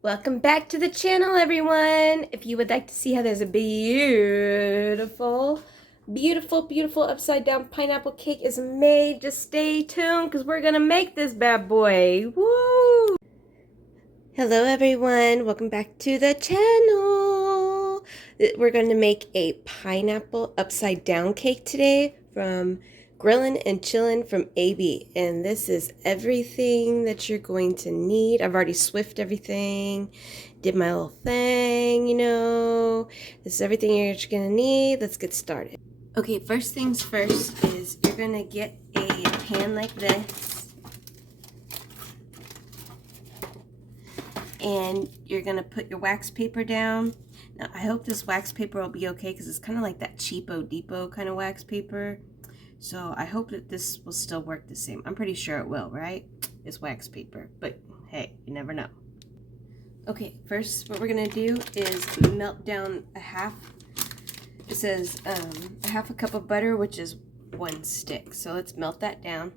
Welcome back to the channel, everyone. If you would like to see how there's a beautiful upside down pineapple cake is made, just stay tuned because we're gonna make this bad boy. Woo! Hello, everyone. Welcome back to the channel. We're going to make a pineapple upside down cake today from Grillin and Chillin from AB, and this is everything that you're going to need. I've already Swift everything, did my little thing, This is everything you're gonna need. Let's get started. Okay, first things first is you're gonna get a pan like this, and you're gonna put your wax paper down. Now, I hope this wax paper will be okay because it's kind of like that cheapo depot kind of wax paper. So I hope that this will still work the same. I'm pretty sure it will, right? It's wax paper, but hey, you never know. Okay, first what we're gonna do is melt down it says a half a cup of butter, which is 1 stick. So let's melt that down.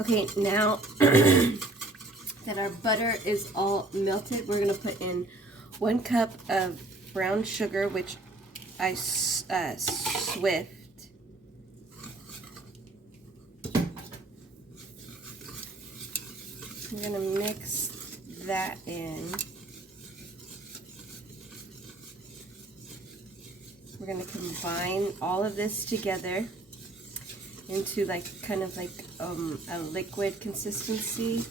Okay, now that our butter is all melted, we're gonna put in 1 cup of brown sugar, which I Swift. I'm gonna mix that in. We're gonna combine all of this together into kind of like a liquid consistency.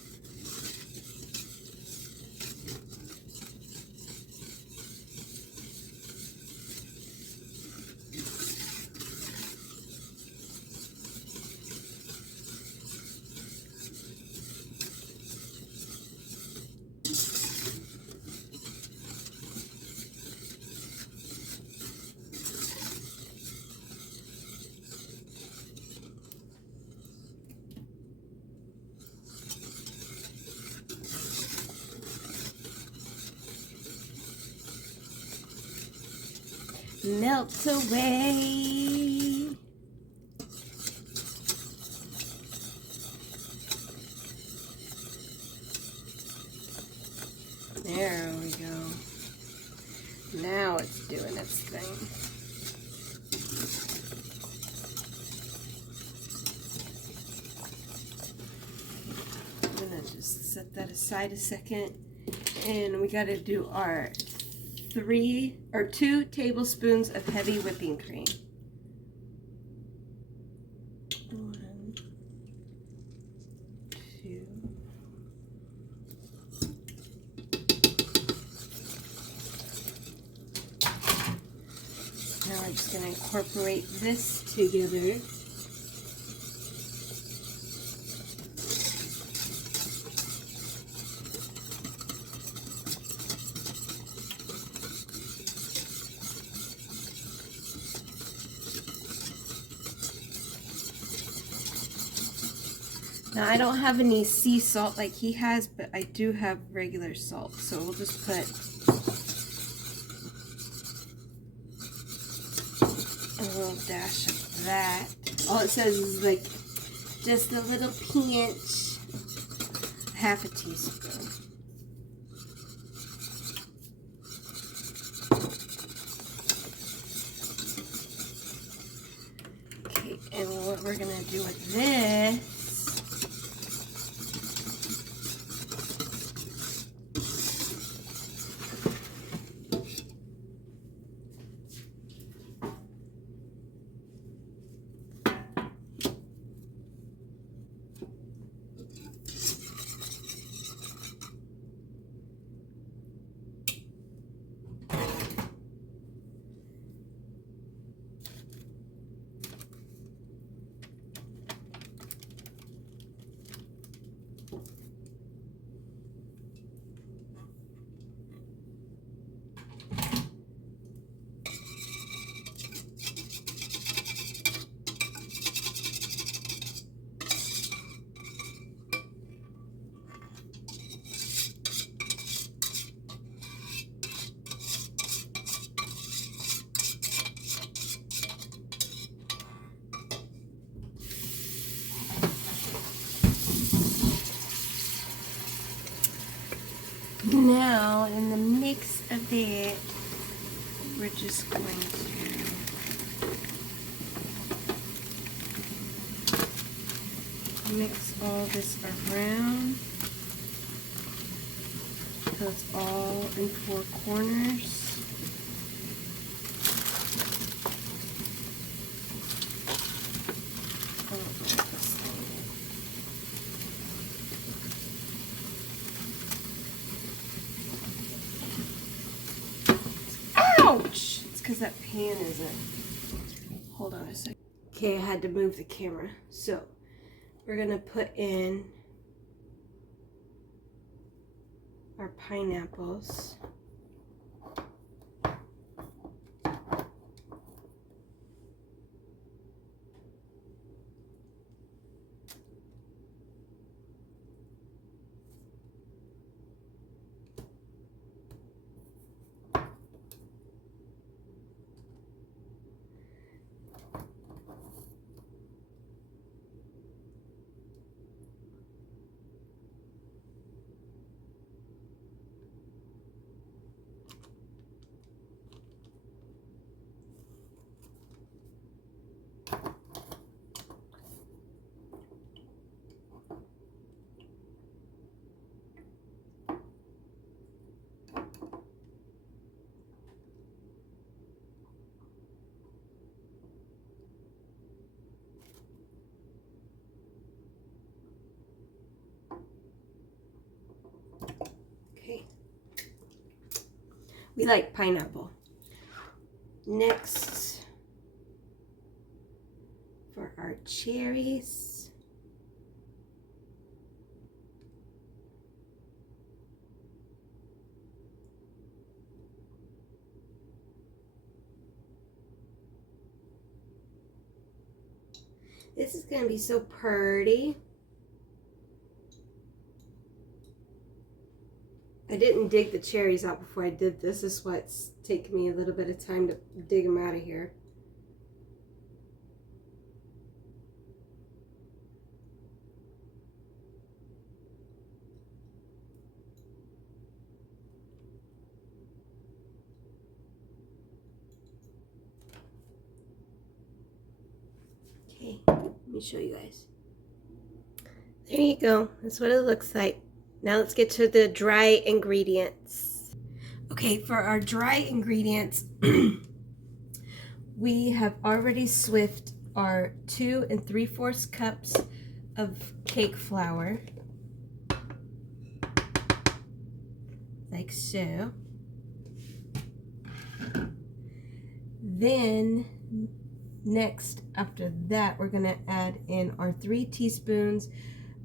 Melt away. There we go. Now it's doing its thing. I'm gonna just set that aside a second, and we gotta do our 2 tablespoons of heavy whipping cream. 1, 2. Now we're just going to incorporate this together. Now, I don't have any sea salt like he has, but I do have regular salt. So we'll just put a little dash of that. All it says is just a little pinch, half a teaspoon. Okay, and what we're gonna do with this, now in the mix of that, we're just going to mix all this around so it's all in four corners. Ouch! It's because that pan isn't. Hold on a second. Okay, I had to move the camera. So we're gonna put in our pineapples. Okay. We like pineapple. Next, for our cherries. This is going to be so pretty. I didn't dig the cherries out before I did this. This is why it's taken me a little bit of time to dig them out of here. Okay, let me show you guys. There you go. That's what it looks like. Now let's get to the dry ingredients. Okay, for our dry ingredients, we have already swiffed our 2 3/4 cups of cake flour, like so. Then next, after that, we're gonna add in our 3 teaspoons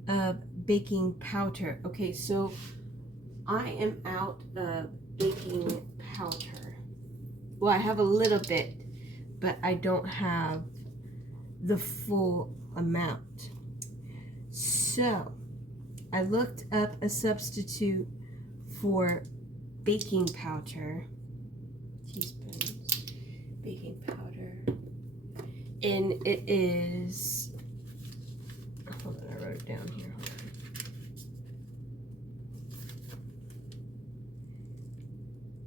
of baking powder. Okay, so I am out of baking powder. Well, I have a little bit, but I don't have the full amount. So I looked up a substitute for baking powder. Teaspoons baking powder, and it is, hold on, I wrote it down here. Hold on.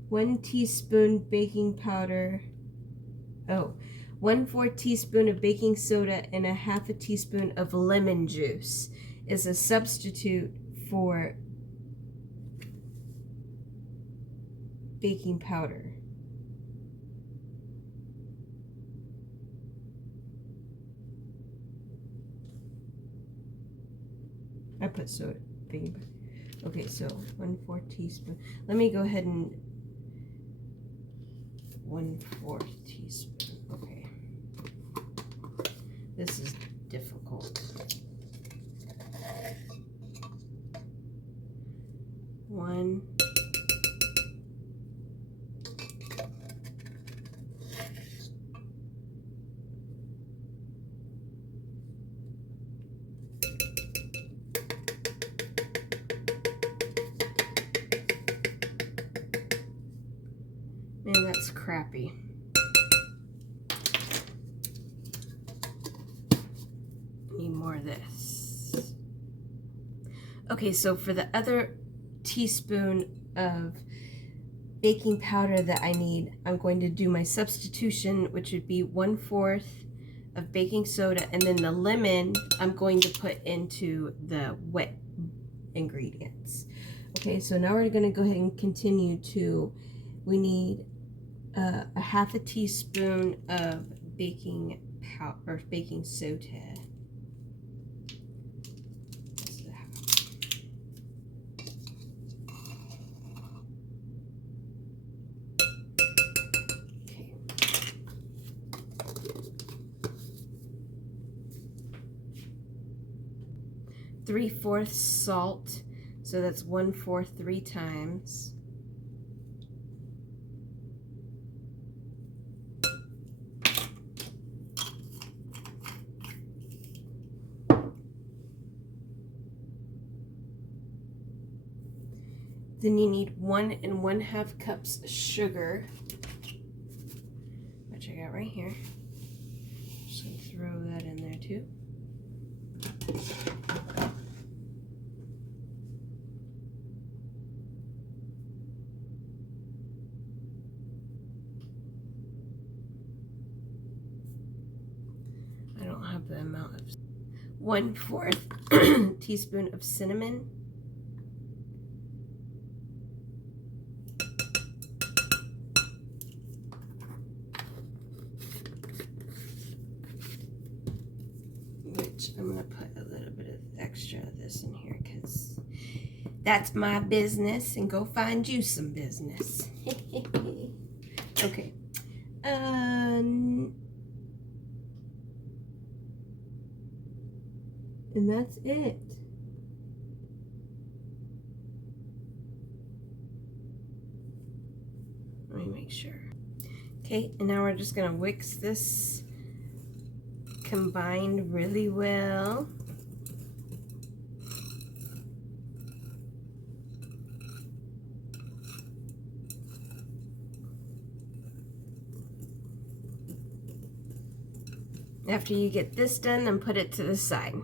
One teaspoon baking powder. Oh, 1/4 teaspoon of baking soda and 1/2 teaspoon of lemon juice is a substitute for baking powder. I put soda, baking powder. Okay, so 1/4 teaspoon. Let me go ahead and 1/4 teaspoon. Okay. This is difficult. 1. Man, that's crappy. Need more of this. Okay, so for the other teaspoon of baking powder that I need, I'm going to do my substitution, which would be 1/4 of baking soda, and then the lemon I'm going to put into the wet ingredients. Okay, so now we're going to go ahead and continue to, we need a 1/2 teaspoon of baking powder or baking soda. Okay. 3/4 salt, so that's 1/4 3 times. Then you need 1 1/2 cups of sugar, which I got right here. Just gonna throw that in there too. I don't have the amount of 1/4 teaspoon of cinnamon. Which I'm going to put a little bit of extra of this in here because that's my business, and go find you some business. Okay. And that's it. Let me make sure. Okay, and now we're just going to whisk this combined really well. After you get this done, then put it to the side.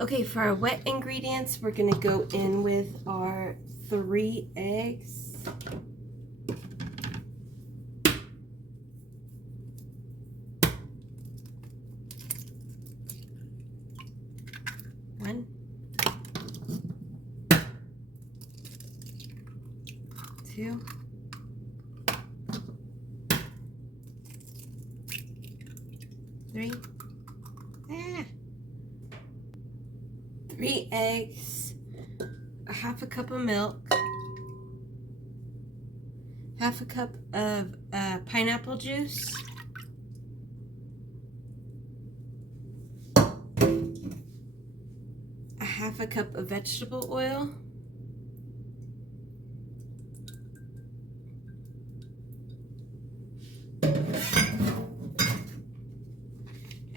Okay, for our wet ingredients, we're going to go in with our 3 eggs. One, 2, 3. 3 eggs, a 1/2 cup of milk, 1/2 cup of pineapple juice, a 1/2 cup of vegetable oil,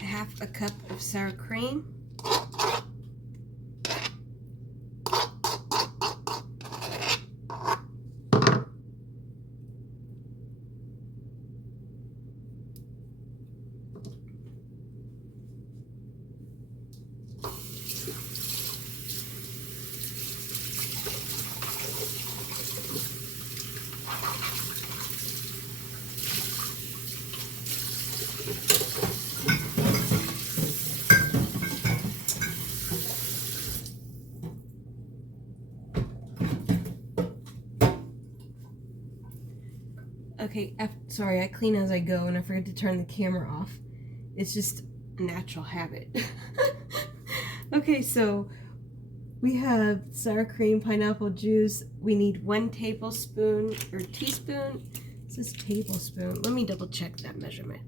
a 1/2 cup of sour cream, Okay, sorry, I clean as I go and I forget to turn the camera off. It's just a natural habit. Okay, so we have sour cream, pineapple juice. We need 1 tablespoon or teaspoon. It says tablespoon. Let me double check that measurement.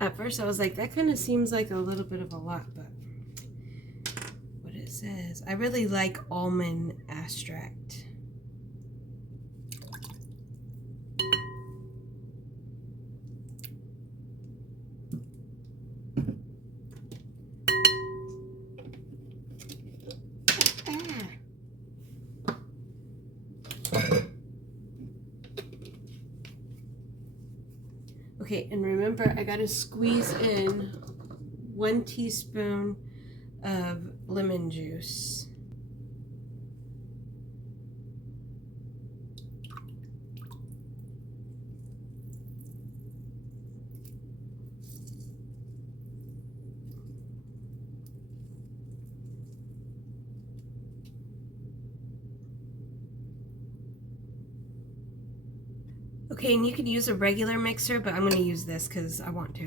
At first I was like, that kind of seems like a little bit of a lot, but what it says. I really like almond extract. Okay, and remember, I gotta squeeze in 1 teaspoon of lemon juice. Okay, and you could use a regular mixer, but I'm going to use this because I want to.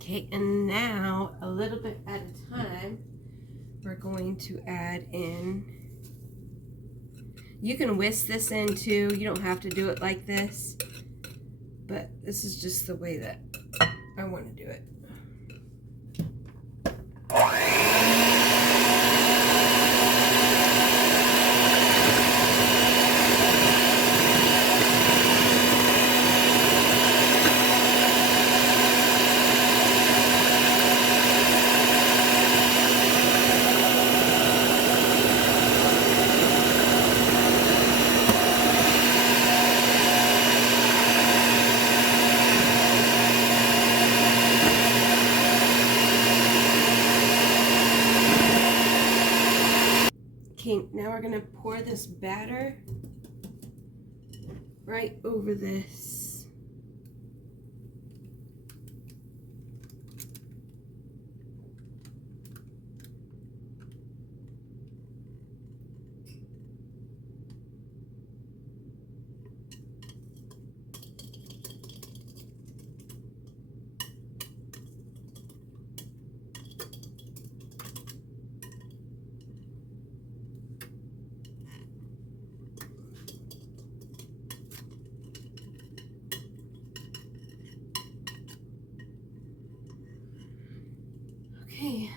Okay, and now a little bit at a time, we're going to add in, you can whisk this in too, you don't have to do it like this, but this is just the way that I want to do it. Okay, now we're gonna pour this batter right over this. Okay.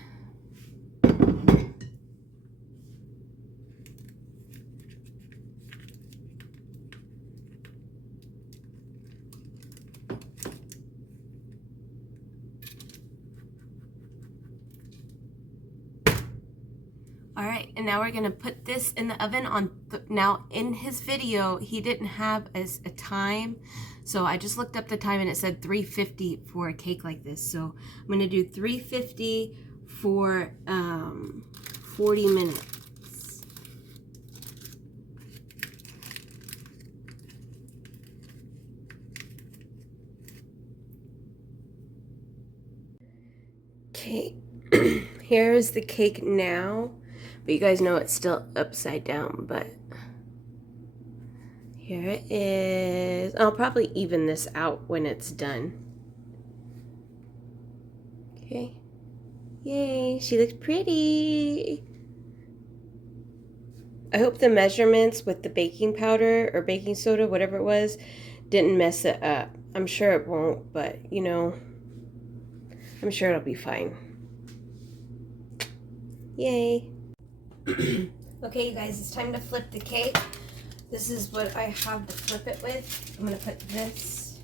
All right, and now we're gonna put this in the oven on, now in his video, he didn't have a time, so I just looked up the time and it said 350 for a cake like this. So I'm gonna do 350 for 40 minutes. Okay, here's the cake now. But you guys know it's still upside down, but here it is. I'll probably even this out when it's done. Okay. Yay, she looks pretty. I hope the measurements with the baking powder or baking soda, whatever it was, didn't mess it up. I'm sure it won't, but you know, I'm sure it'll be fine. Yay. Okay, you guys, it's time to flip the cake. This is what I have to flip it with. I'm going to put this.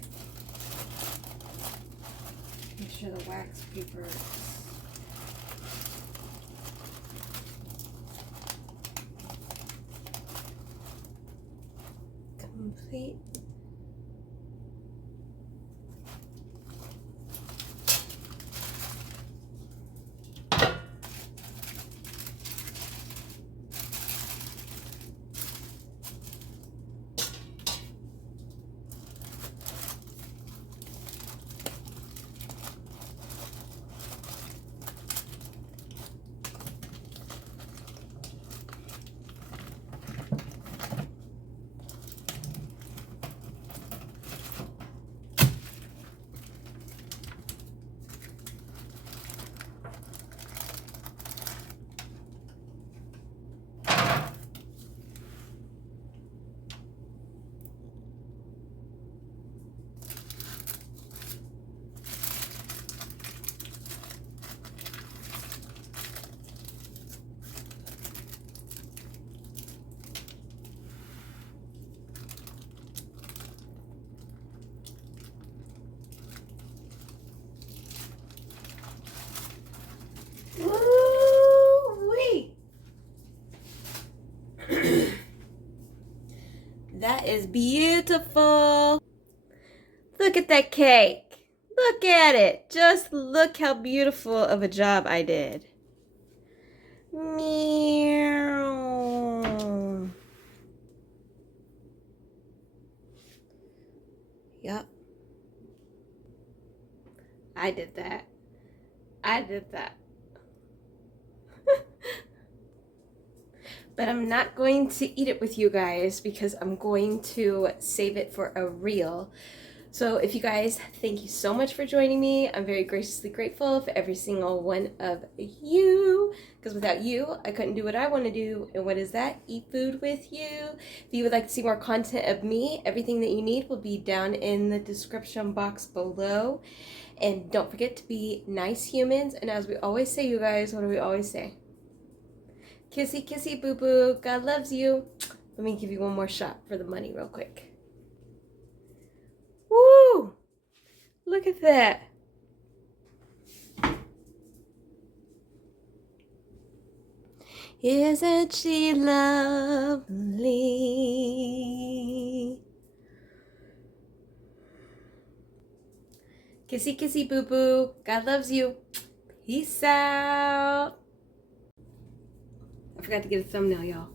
Make sure the wax paper is complete. That is beautiful. Look at that cake. Look at it. Just look how beautiful of a job I did. Meow. Yep. I did that. I did that. But I'm not going to eat it with you guys because I'm going to save it for a reel. So if you guys, thank you so much for joining me. I'm very graciously grateful for every single one of you, because without you, I couldn't do what I want to do. And what is that? Eat food with you. If you would like to see more content of me, everything that you need will be down in the description box below. And don't forget to be nice humans. And as we always say, you guys, what do we always say? Kissy, kissy, boo-boo. God loves you. Let me give you one more shot for the money real quick. Woo! Look at that. Isn't she lovely? Kissy, kissy, boo-boo. God loves you. Peace out. I forgot to get a thumbnail, y'all.